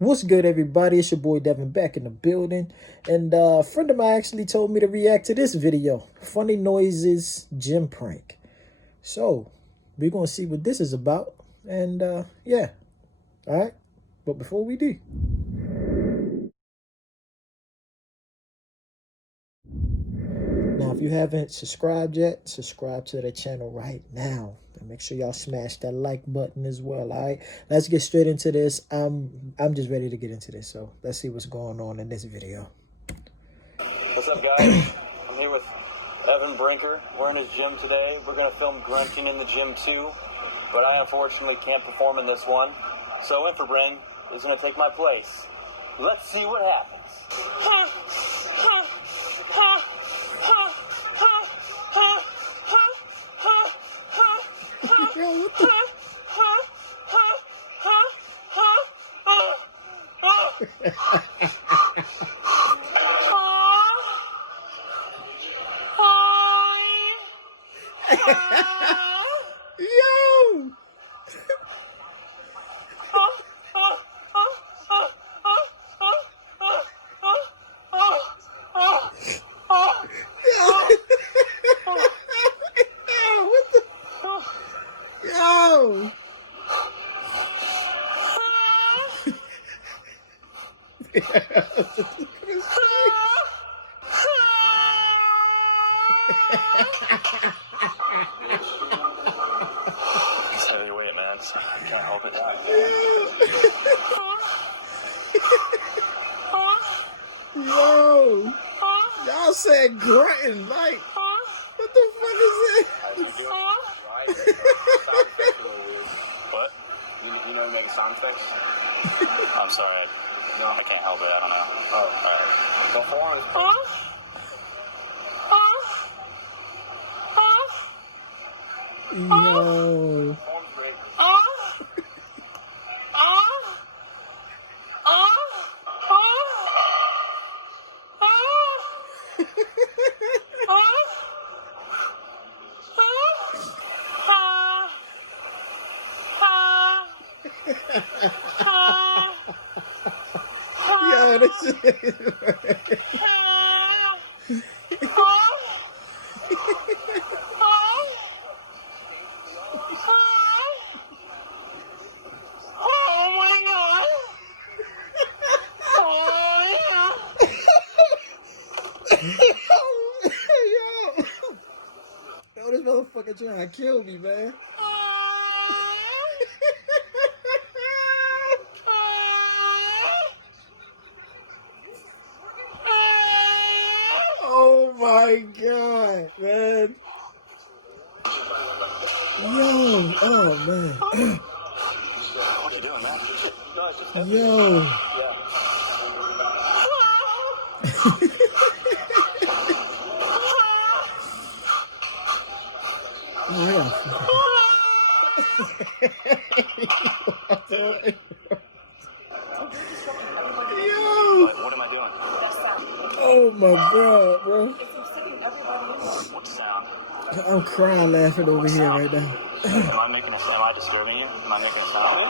What's good, everybody? It's your boy Devin back in the building. And a friend of mine actually told me to react to this video. Funny Noises Gym Prank. So, we're going to see what this is about. And yeah. Alright? But before we do, now if you haven't subscribed yet, subscribe to the channel right now. And make sure y'all smash that like button as well. Alright? Let's get straight into this. I'm just ready to get into this. So, let's see what's going on in this video. What's up, guys? I'm here with Evan Brinker. We're in his gym today. We're going to film grunting in the gym too, but I unfortunately can't perform in this one. So Infrabrain is going to take my place. Let's see what happens. Yo! Yo! It's heavy weight, man. So I can't help it. Yo! Y'all said grunting, like, what the fuck is that? What? You know making sound effects? I'm sorry. No, I can't help it. I don't know. Oh, alright. Go forward. Yo! Yo, this is... Yo, this motherfucker trying to kill me, man. Oh my god, man. Yo, oh man. What you doing, man? No, it's just Yo. yeah. Yo. What am I doing? Oh my god, bro. What sound? I'm crying laughing over here right now. Am I disturbing you? Am I making a sound?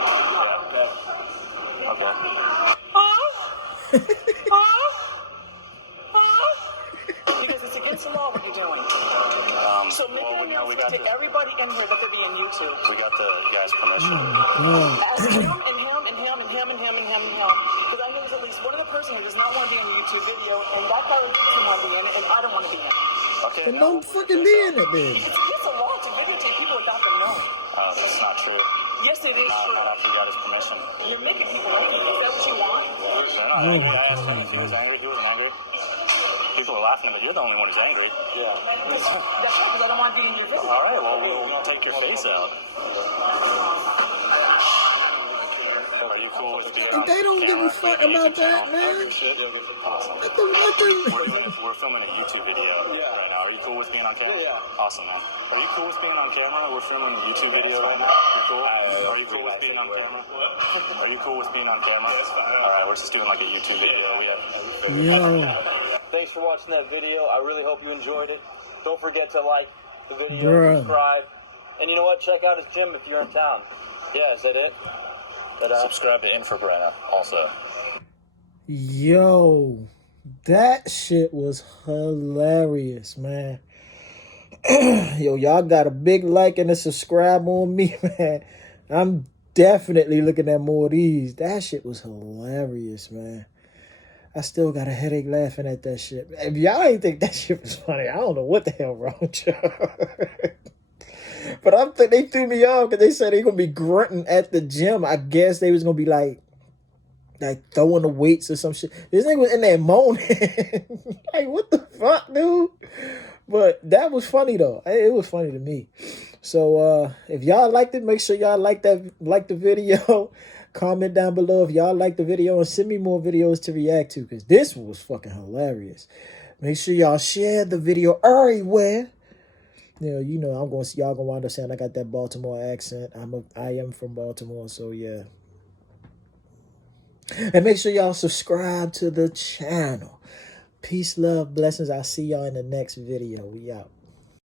Yeah. Okay. Because it's against the law what you're doing. So make Well, an we announcement got to everybody in here that could be on YouTube. We got the guy's permission. Oh. Ask him and him and him and him and him and him and him. Because I know there's at least one other person who does not want to be in the YouTube video, and that guy doesn't want to be in it, and I don't want to be in it. Okay. Then don't fucking be in it then. It's against the law to videotape people without them knowing. That's not true. Yes, it is Not true. after you got his permission. You're making people angry. Is that what you want? They're not angry. I asked him if he was angry. He wasn't angry. People are laughing, but you're the only one who's angry. Yeah. That's right, because I don't want to be in your video. All right, well, we'll take your face out. Are you cool with being on They don't give a camera fuck for the about YouTube that, channel? man. Awesome. We're filming a YouTube video right now. Are you cool with being on camera? Yeah. Awesome, man. Are you cool with being on camera? We're filming a YouTube video right now. You're cool? Are you cool with being on camera? Are you cool with being on camera? That's fine. All right, we're just doing like a YouTube video. We have everything. Yo. Thanks for watching that video. I really hope you enjoyed it. Don't forget to like the video, Bruh. subscribe, and you know what? Check out his gym if you're in town. Yeah, is that it? But subscribe to Infrabrana also. Yo, that shit was hilarious, man. Yo, y'all got a big like and a subscribe on me, man. I'm definitely looking at more of these. That shit was hilarious, man. I still got a headache laughing at that shit. If y'all ain't think that shit was funny, I don't know what the hell wrong with y'all. But they threw me off because they said they gonna be grunting at the gym. I guess they was gonna be like throwing the weights or some shit. This nigga was in there moaning. Like, what the fuck, dude? But that was funny though. It was funny to me. So if y'all liked it, make sure y'all like the video. Comment down below if y'all like the video and send me more videos to react to, because this was fucking hilarious. Make sure y'all share the video everywhere. You know, y'all gonna wind up saying I got that Baltimore accent. I am from Baltimore, so yeah. And make sure y'all subscribe to the channel. Peace, love, blessings. I'll see y'all in the next video. We out.